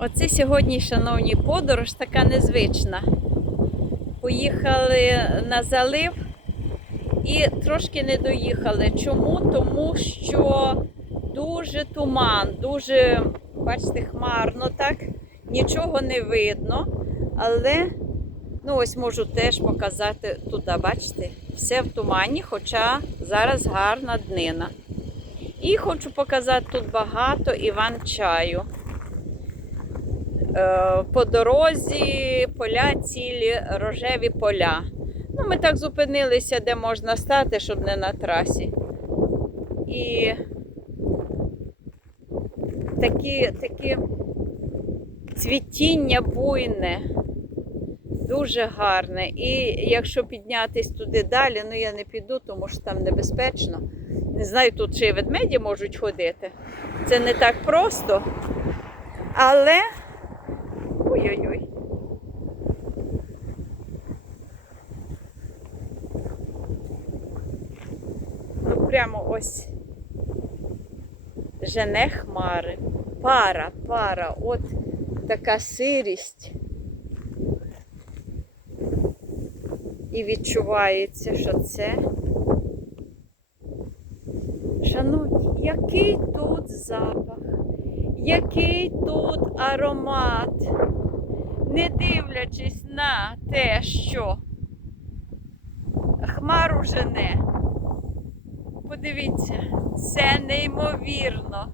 Оце сьогодні, шановні, подорож така незвична. Поїхали на залив і трошки не доїхали. Чому? Тому що дуже туман, дуже, бачите, хмарно так, нічого не видно. Але ну ось можу теж показати туди, бачите, все в тумані, хоча зараз гарна днина. І хочу показати тут багато іван-чаю. Е, По дорозі поля цілі, рожеві поля. Ну, ми так зупинилися, де можна стати, щоб не на трасі. І такі, такі цвітіння буйне, дуже гарне. І якщо піднятись туди далі, ну я не піду, тому що там небезпечно. Не знаю, тут й ведмеді можуть ходити. Це не так просто. Але. Ой-ой-ой. Ну, прямо ось жене хмари. Пара, пара, от така сирість. І відчувається, що це. Шановні, який тут запах, який тут аромат, не дивлячись на те, що хмару жене. Подивіться, це неймовірно.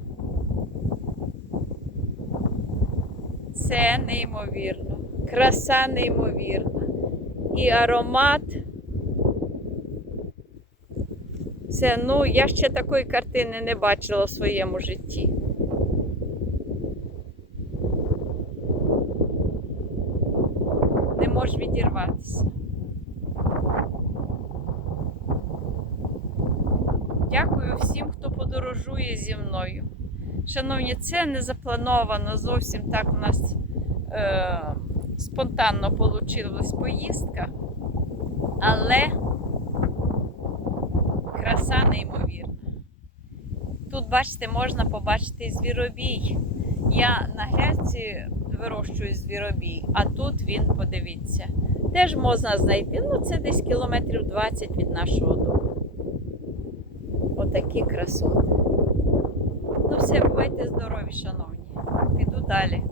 Це неймовірно. Краса неймовірна. І аромат. Це, ну, я ще такої картини не бачила в своєму житті. Не можеш відірватися. Дякую всім, хто подорожує зі мною. Шановні, це не заплановано зовсім так у нас е, спонтанно вийшла поїздка, але краса неймовірна. Тут, бачите, можна побачити звіробій. Я на грязці вирощую звіробій, а тут він, подивіться, теж можна знайти. Ну, це десь кілометрів 20 від нашого дому. Отакі красоти. Ну все, бувайте здорові, шановні. Піду далі.